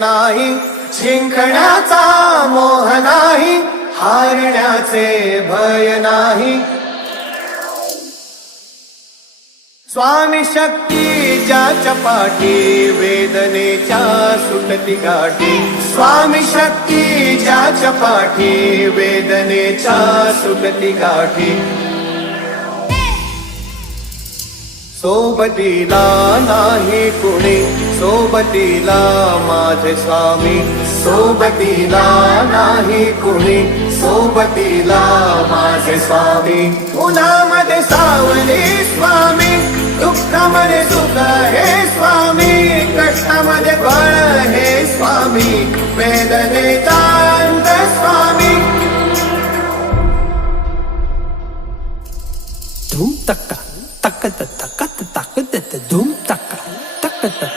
नाही जिंकण्याचा मोह नाही, हारण्याचे भय नाही. स्वामी शक्ती ज्याच्या पाठी, वेदनेच्या सुटती गाठी. स्वामी शक्ती ज्याच्या पाठी, वेदनेच्या सुटती गाठी. सोबतीला नाही कुणी, सोबतीला माझे स्वामी. सोबतीला नाही कुणी, सोबतीला माझे स्वामी. उन्हामध्ये सावली स्वामी, दुःखामध्ये सुख हे स्वामी, कष्टामध्ये बळ हे स्वामी, वेदनेचा अंत स्वामी. धूम तक्का तक्कत तक्कत तक्कत धूम तक्का तक्कत